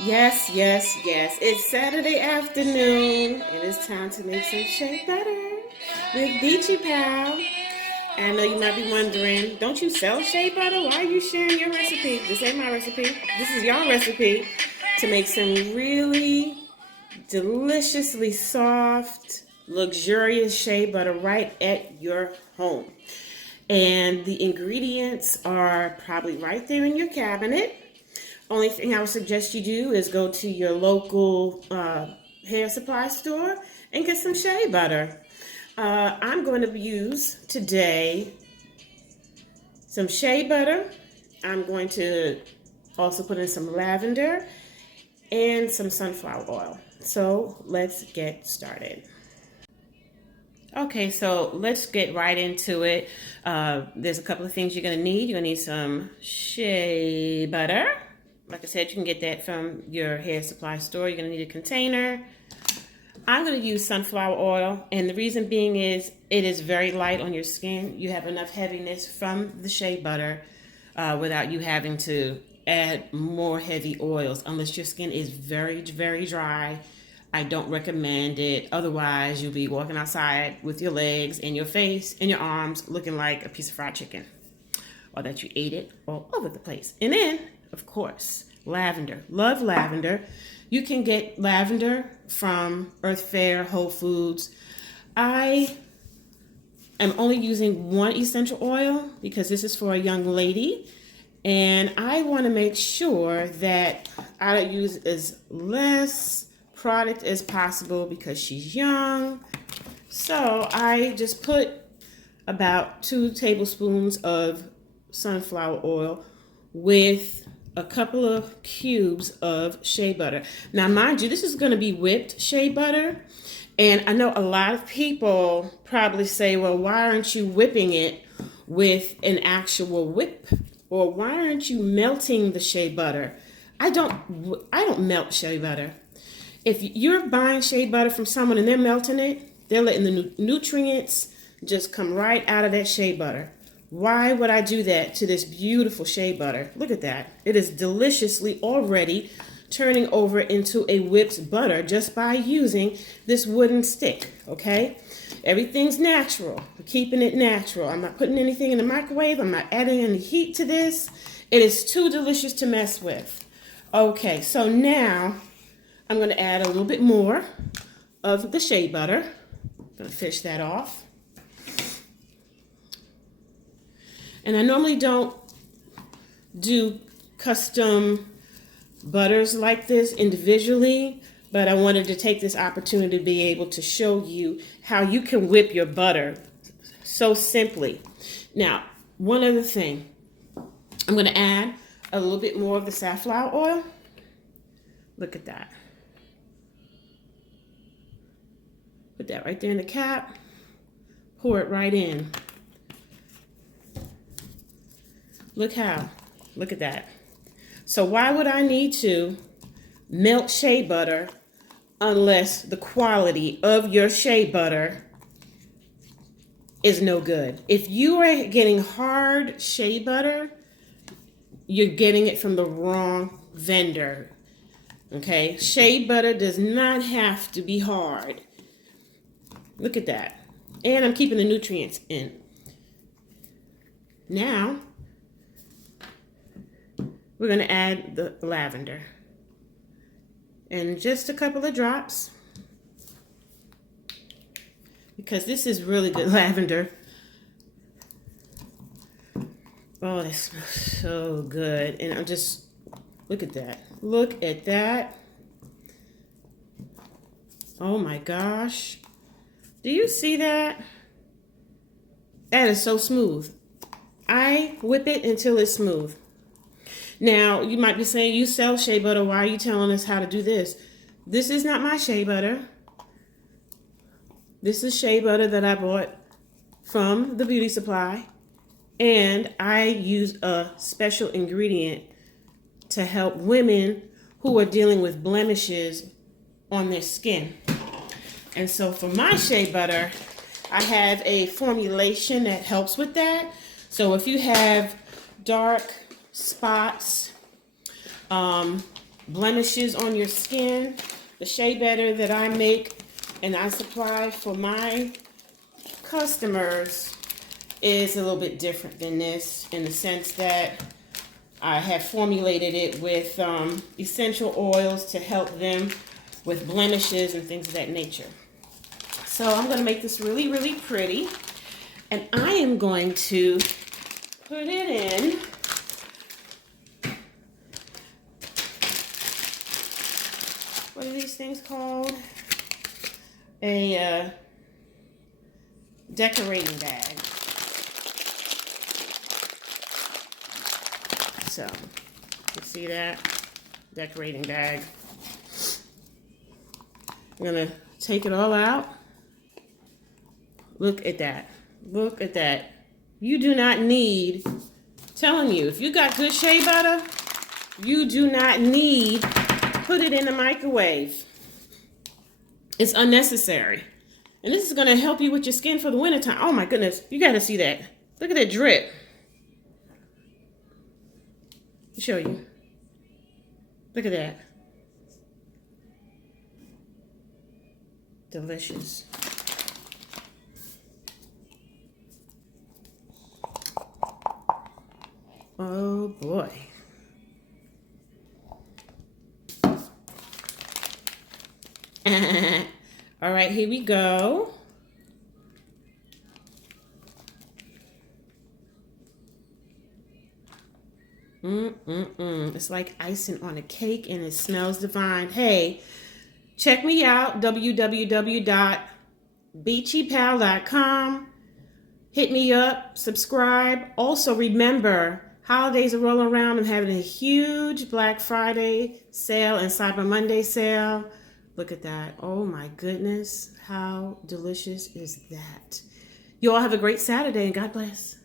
Yes, yes, yes. It's Saturday afternoon, and it's time to make some shea butter with Beachy Pal. And I know you might be wondering, don't you sell shea butter? Why are you sharing your recipe? This ain't my recipe. This is your recipe to make some really deliciously soft, luxurious shea butter right at your home. And the ingredients are probably right there in your cabinet. Only thing I would suggest you do is go to your local hair supply store and get some shea butter. I'm going to use today some shea butter. I'm going to also put in some lavender and some sunflower oil. So let's get started. Okay, so let's get right into it. There's a couple of things you're going to need. You're going to need some shea butter. Like I said, you can get that from your hair supply store. You're going to need a container. I'm going to use sunflower oil, and the reason being is it is very light on your skin. You have enough heaviness from the shea butter without you having to add more heavy oils unless your skin is very, very dry. I don't recommend it. Otherwise, you'll be walking outside with your legs and your face and your arms looking like a piece of fried chicken, or that you ate it all over the place. And then, of course, lavender. Love lavender. You can get lavender from Earth Fare, Whole Foods. I am only using one essential oil because this is for a young lady. And I want to make sure that I use as less product as possible because she's young. So I just put about 2 tablespoons of sunflower oil with a couple of cubes of shea butter. Now, mind you, this is going to be whipped shea butter. And I know a lot of people probably say, well, why aren't you whipping it with an actual whip? Or why aren't you melting the shea butter? I don't melt shea butter. If you're buying shea butter from someone and they're melting it, they're letting the nutrients just come right out of that shea butter. Why would I do that to this beautiful shea butter? Look at that. It is deliciously already turning over into a whipped butter just by using this wooden stick, okay? Everything's natural. We're keeping it natural. I'm not putting anything in the microwave. I'm not adding any heat to this. It is too delicious to mess with. Okay, so now I'm going to add a little bit more of the shea butter. I'm going to fish that off. And I normally don't do custom butters like this individually, but I wanted to take this opportunity to be able to show you how you can whip your butter so simply. Now, one other thing. I'm going to add a little bit more of the safflower oil. Look at that. Put that right there in the cap. Pour it right in. Look at that. So why would I need to melt shea butter unless the quality of your shea butter is no good? If you are getting hard shea butter, you're getting it from the wrong vendor. Okay? Shea butter does not have to be hard. Look at that. And I'm keeping the nutrients in. Now, we're going to add the lavender. And just a couple of drops. Because this is really good lavender. Oh, that smells so good. And I'm just, look at that. Look at that. Oh my gosh. Do you see that? That is so smooth. I whip it until it's smooth. Now, you might be saying, you sell shea butter. Why are you telling us how to do this? This is not my shea butter. This is shea butter that I bought from the beauty supply. And I use a special ingredient to help women who are dealing with blemishes on their skin. And so for my shea butter, I have a formulation that helps with that. So if you have dark spots, blemishes on your skin. The shea butter that I make and I supply for my customers is a little bit different than this, in the sense that I have formulated it with essential oils to help them with blemishes and things of that nature. So I'm going to make this really, really pretty. And I am going to put it in what are these things called? A decorating bag. So, you see that? Decorating bag. I'm gonna take it all out. Look at that. Look at that. You do not need, I'm telling you, if you got good shea butter, you do not need, put it in the microwave. It's unnecessary. And this is gonna help you with your skin for the wintertime. Oh my goodness, you gotta see that. Look at that drip. I'll show you. Look at that. Delicious. Oh boy. All right, here we go. It's like icing on a cake and it smells divine. Hey, check me out, www.beachypal.com. Hit me up, subscribe. Also remember, holidays are rolling around. I'm having a huge Black Friday sale and Cyber Monday sale. Look at that. Oh my goodness. How delicious is that? You all have a great Saturday and God bless.